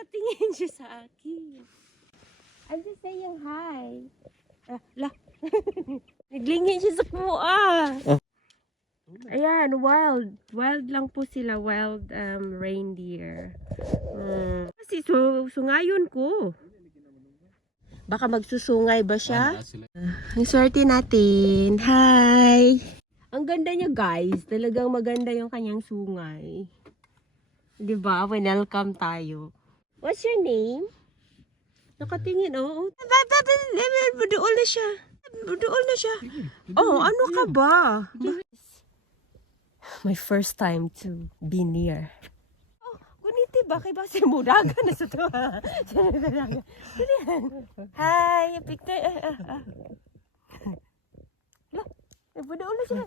Nakatingin siya sa akin. I'm just saying hi. Naglingi siya sa kuha. Ayan, wild. Wild lang po sila. Wild reindeer. Kasi sungayon ko. Baka magsusungay ba siya? Ang swerte natin. Hi! Ang ganda niya guys. Talagang maganda yung kanyang sungay. Diba? Welcome tayo. What's your name? Nakatingin, oh. Budool na siya. Budool na siya. Oh, ano ka ba? My first time to be near. Oh, guniti ba? Kay ba si Mudaga na sa to? Hi, picture. Budool na siya.